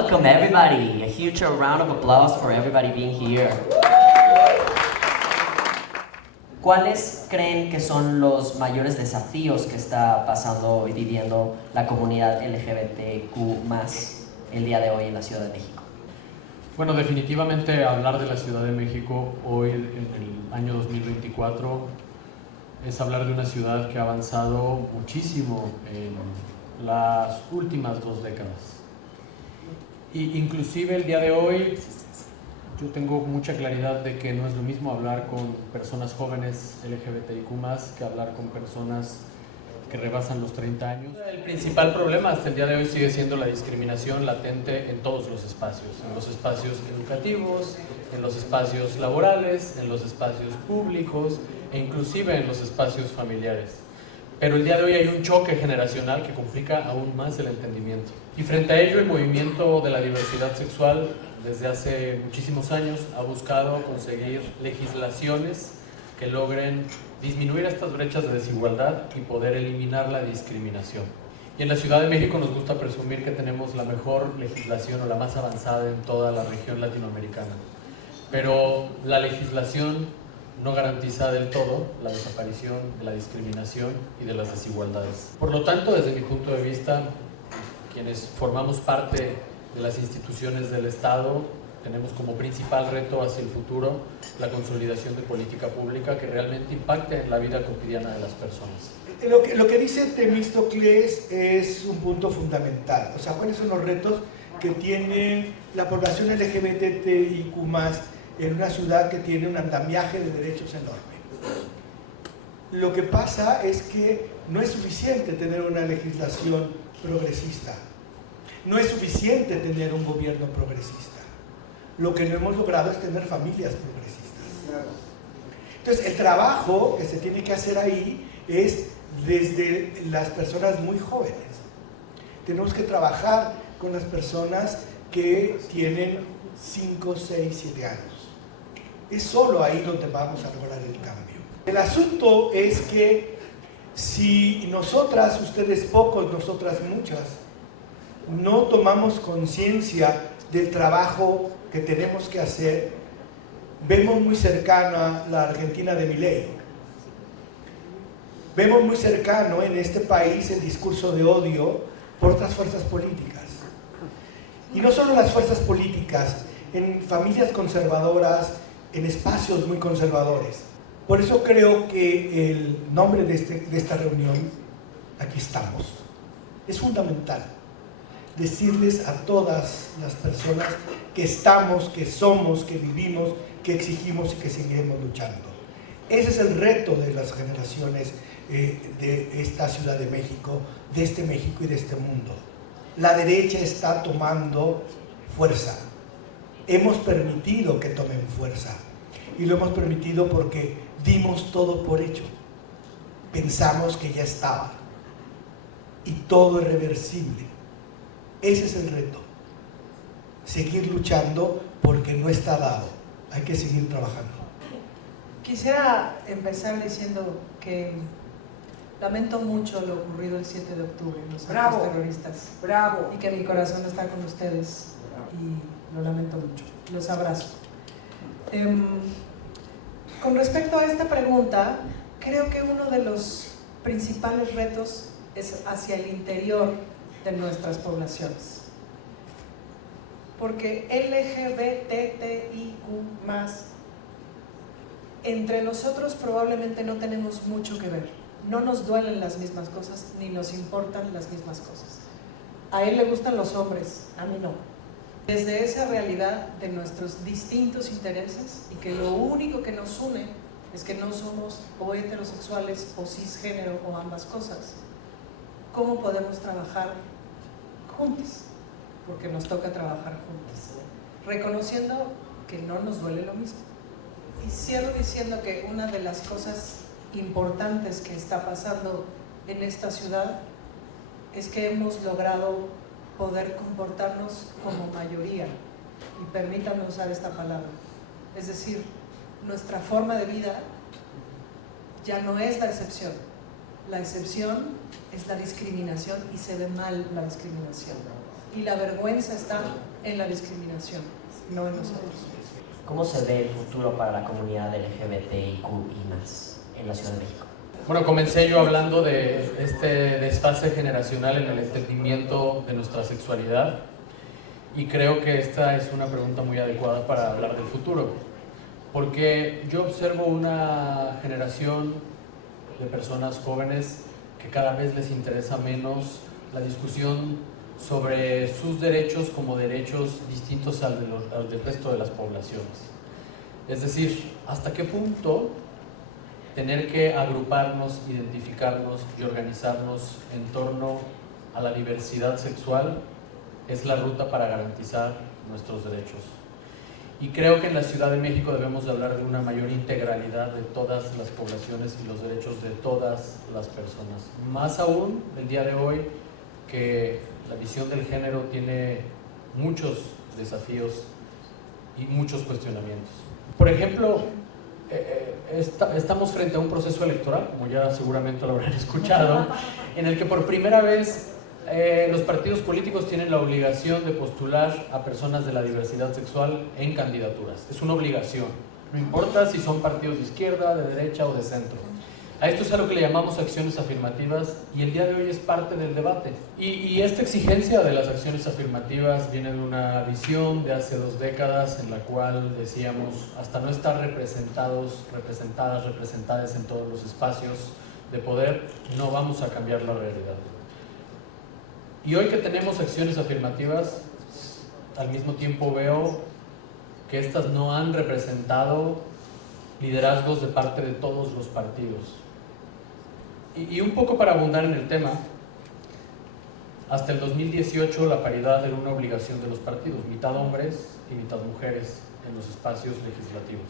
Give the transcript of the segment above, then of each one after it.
Welcome everybody. A huge round of applause for everybody being here. ¿Cuáles creen que son los mayores desafíos que está pasando y viviendo la comunidad LGBTQ+ el día de hoy en la Ciudad de México? Bueno, definitivamente hablar de la Ciudad de México hoy, en el año 2024, es hablar de una ciudad que ha avanzado muchísimo en las últimas 2 décadas. Y inclusive el día de hoy yo tengo mucha claridad de que no es lo mismo hablar con personas jóvenes LGBTIQ+ que hablar con personas que rebasan los 30 años. El principal problema hasta el día de hoy sigue siendo la discriminación latente en todos los espacios, en los espacios educativos, en los espacios laborales, en los espacios públicos e inclusive en los espacios familiares. Pero el día de hoy hay un choque generacional que complica aún más el entendimiento. Y frente a ello, el movimiento de la diversidad sexual desde hace muchísimos años ha buscado conseguir legislaciones que logren disminuir estas brechas de desigualdad y poder eliminar la discriminación. Y en la Ciudad de México nos gusta presumir que tenemos la mejor legislación o la más avanzada en toda la región latinoamericana. Pero la legislación no garantiza del todo la desaparición de la discriminación y de las desigualdades. Por lo tanto, desde mi punto de vista, quienes formamos parte de las instituciones del Estado, tenemos como principal reto hacia el futuro la consolidación de política pública que realmente impacte en la vida cotidiana de las personas. Lo que dice Temístocles es un punto fundamental. O sea, ¿cuáles son los retos que tiene la población LGBTIQ+ en una ciudad que tiene un andamiaje de derechos enorme? Lo que pasa es que no es suficiente tener una legislación progresista. No es suficiente tener un gobierno progresista. Lo que no hemos logrado es tener familias progresistas. Entonces, el trabajo que se tiene que hacer ahí es desde las personas muy jóvenes. Tenemos que trabajar con las personas que tienen 5, 6, 7 años. Es solo ahí donde vamos a lograr el cambio. El asunto es que si nosotras, ustedes pocos, nosotras muchas, no tomamos conciencia del trabajo que tenemos que hacer, vemos muy cercana la Argentina de Milei. Vemos muy cercano en este país el discurso de odio por otras fuerzas políticas. Y no solo las fuerzas políticas, en familias conservadoras, en espacios muy conservadores. Por eso creo que el nombre de esta reunión, aquí estamos, es fundamental. Decirles a todas las personas que estamos, que somos, que vivimos, que exigimos y que seguiremos luchando. Ese es el reto de las generaciones de esta Ciudad de México, de este México y de este mundo. La derecha está tomando fuerza. Hemos permitido que tomen fuerza y lo hemos permitido porque dimos todo por hecho. Pensamos que ya estaba y todo es reversible. Ese es el reto, seguir luchando porque no está dado, hay que seguir trabajando. Quisiera empezar diciendo que lamento mucho lo ocurrido el 7 de octubre, los actos terroristas. Bravo. Y que mi corazón está con ustedes y lo lamento mucho, los abrazo. Con respecto a esta pregunta, creo que uno de los principales retos es hacia el interior de nuestras poblaciones, porque LGBTIQ+, entre nosotros probablemente no tenemos mucho que ver, no nos duelen las mismas cosas, ni nos importan las mismas cosas. A él le gustan los hombres, a mí no. Desde esa realidad de nuestros distintos intereses y que lo único que nos une es que no somos o heterosexuales o cisgénero o ambas cosas, ¿cómo podemos trabajar juntos? Porque nos toca trabajar juntos, reconociendo que no nos duele lo mismo. Y cierro diciendo que una de las cosas importantes que está pasando en esta ciudad es que hemos logrado poder comportarnos como mayoría, y permítanme usar esta palabra, es decir, nuestra forma de vida ya no es la excepción es la discriminación y se ve mal la discriminación. y la vergüenza está en la discriminación, no en nosotros. ¿Cómo se ve el futuro para la comunidad LGBTIQ y más en la Ciudad de México? Bueno, comencé yo hablando de este desfase generacional en el entendimiento de nuestra sexualidad y creo que esta es una pregunta muy adecuada para hablar del futuro, porque yo observo una generación de personas jóvenes que cada vez les interesa menos la discusión sobre sus derechos como derechos distintos al del resto de las poblaciones. Es decir, ¿hasta qué punto tener que agruparnos, identificarnos y organizarnos en torno a la diversidad sexual es la ruta para garantizar nuestros derechos? Y creo que en la Ciudad de México debemos de hablar de una mayor integralidad de todas las poblaciones y los derechos de todas las personas. Más aún el día de hoy, que la visión del género tiene muchos desafíos y muchos cuestionamientos. Por ejemplo, estamos frente a un proceso electoral, como ya seguramente lo habrán escuchado, en el que por primera vez los partidos políticos tienen la obligación de postular a personas de la diversidad sexual en candidaturas. Es una obligación, no importa si son partidos de izquierda, de derecha o de centro. A esto es a lo que le llamamos acciones afirmativas y el día de hoy es parte del debate. Y esta exigencia de las acciones afirmativas viene de una visión de hace 2 décadas en la cual decíamos, hasta no estar representadas en todos los espacios de poder, no vamos a cambiar la realidad. Y hoy que tenemos acciones afirmativas, al mismo tiempo veo que estas no han representado liderazgos de parte de todos los partidos. Y un poco para abundar en el tema, hasta el 2018 la paridad era una obligación de los partidos, mitad hombres y mitad mujeres en los espacios legislativos.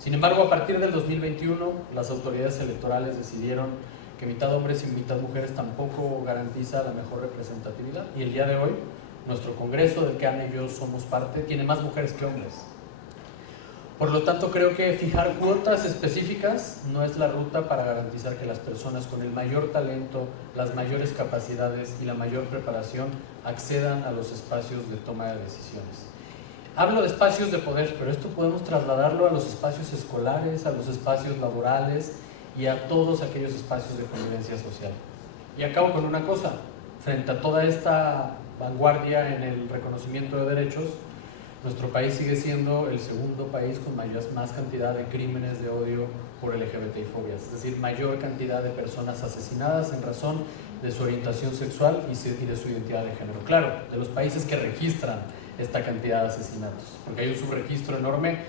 Sin embargo, a partir del 2021, las autoridades electorales decidieron que mitad hombres y mitad mujeres tampoco garantiza la mejor representatividad. Y el día de hoy, nuestro Congreso, del que Ana y yo somos parte, tiene más mujeres que hombres. Por lo tanto, creo que fijar cuotas específicas no es la ruta para garantizar que las personas con el mayor talento, las mayores capacidades y la mayor preparación accedan a los espacios de toma de decisiones. Hablo de espacios de poder, pero esto podemos trasladarlo a los espacios escolares, a los espacios laborales y a todos aquellos espacios de convivencia social. Y acabo con una cosa, frente a toda esta vanguardia en el reconocimiento de derechos, nuestro país sigue siendo el segundo país con más cantidad de crímenes de odio por LGBTI-fobias, es decir, mayor cantidad de personas asesinadas en razón de su orientación sexual y de su identidad de género. Claro, de los países que registran esta cantidad de asesinatos, porque hay un subregistro enorme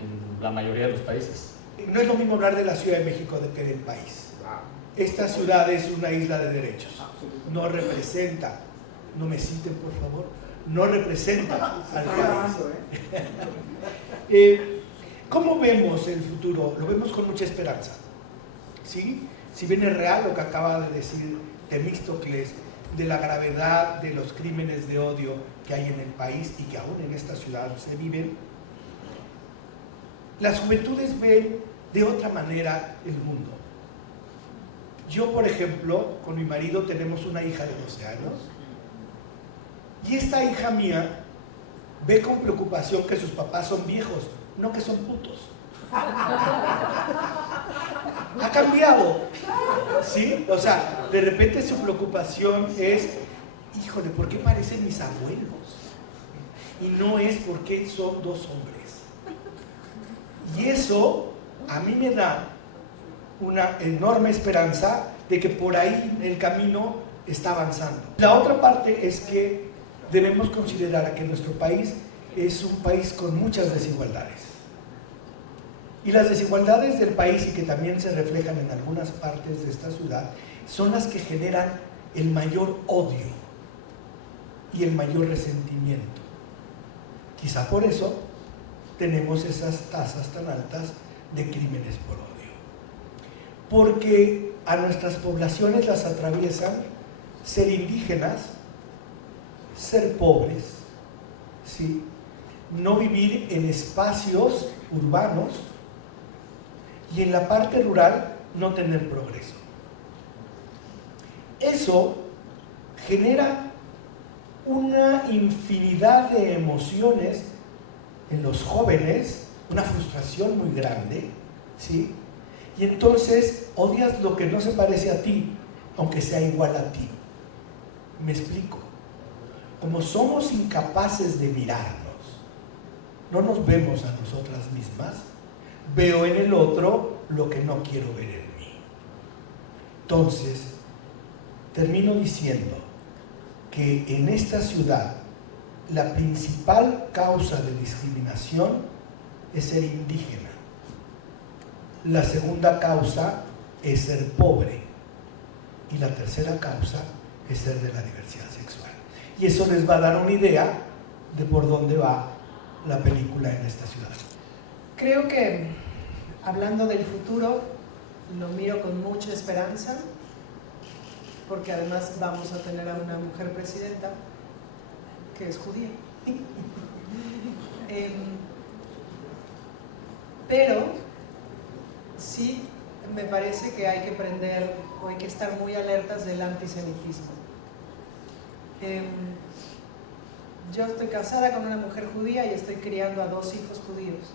en la mayoría de los países. No es lo mismo hablar de la Ciudad de México que del país. Esta ciudad es una isla de derechos. No representa, no me citen por favor, no representa al país. ¿Cómo vemos el futuro? Lo vemos con mucha esperanza. ¿Sí? Si bien es real lo que acaba de decir Temístocles, de la gravedad de los crímenes de odio que hay en el país y que aún en esta ciudad se viven, las juventudes ven de otra manera el mundo. Yo, por ejemplo, con mi marido tenemos una hija de 12 años y esta hija mía ve con preocupación que sus papás son viejos, no que son putos. Ha cambiado, ¿sí? O sea, de repente su preocupación es, híjole, ¿por qué parecen mis abuelos? Y no es porque son 2 hombres. Y eso a mí me da una enorme esperanza de que por ahí el camino está avanzando. La otra parte es que debemos considerar que nuestro país es un país con muchas desigualdades. Y las desigualdades del país, y que también se reflejan en algunas partes de esta ciudad, son las que generan el mayor odio y el mayor resentimiento. Quizá por eso tenemos esas tasas tan altas de crímenes por odio. Porque a nuestras poblaciones las atraviesan ser indígenas, ser pobres, ¿sí? No vivir en espacios urbanos y en la parte rural no tener progreso. Eso genera una infinidad de emociones en los jóvenes, una frustración muy grande, ¿sí? Y entonces odias lo que no se parece a ti, aunque sea igual a ti. ¿Me explico? Como somos incapaces de mirarnos, no nos vemos a nosotras mismas, veo en el otro lo que no quiero ver en mí. Entonces, termino diciendo que en esta ciudad la principal causa de discriminación es ser indígena. La segunda causa es ser pobre. Y la tercera causa es ser de la diversidad sexual. Y eso les va a dar una idea de por dónde va la película en esta ciudad. Creo que, hablando del futuro, lo miro con mucha esperanza, porque además vamos a tener a una mujer presidenta que es judía. Pero sí me parece que hay que aprender o hay que estar muy alertas del antisemitismo. Yo estoy casada con una mujer judía y estoy criando a 2 hijos judíos.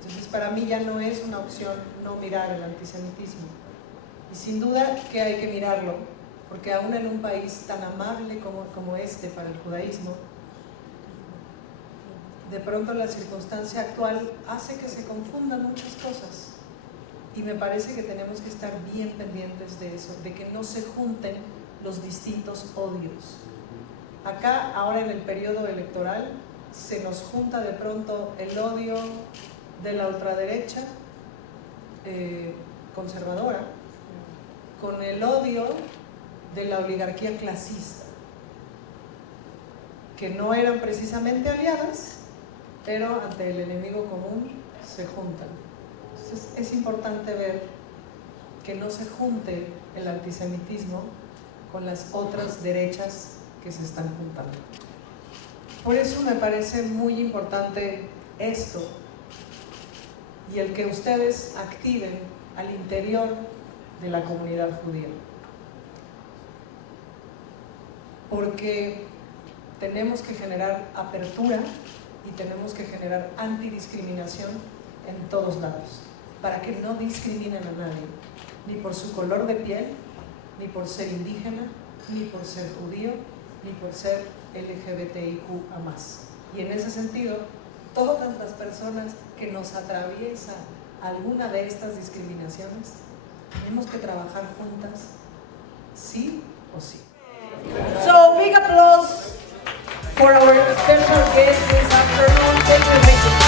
Entonces para mí ya no es una opción no mirar el antisemitismo. Y sin duda que hay que mirarlo, porque aún en un país tan amable como este para el judaísmo, de pronto la circunstancia actual hace que se confundan muchas cosas. Y me parece que tenemos que estar bien pendientes de eso, de que no se junten los distintos odios. Acá, ahora en el periodo electoral, se nos junta de pronto el odio de la ultraderecha conservadora con el odio de la oligarquía clasista, que no eran precisamente aliadas, pero ante el enemigo común se juntan. Entonces es importante ver que no se junte el antisemitismo con las otras derechas que se están juntando. Por eso me parece muy importante esto y el que ustedes activen al interior de la comunidad judía. Porque tenemos que generar apertura y tenemos que generar antidiscriminación en todos lados, para que no discriminen a nadie, ni por su color de piel, ni por ser indígena, ni por ser judío, ni por ser LGBTIQ+. Y en ese sentido, todas las personas que nos atraviesa alguna de estas discriminaciones, tenemos que trabajar juntas, sí o sí. So big applause for our special guest this afternoon. Thank you.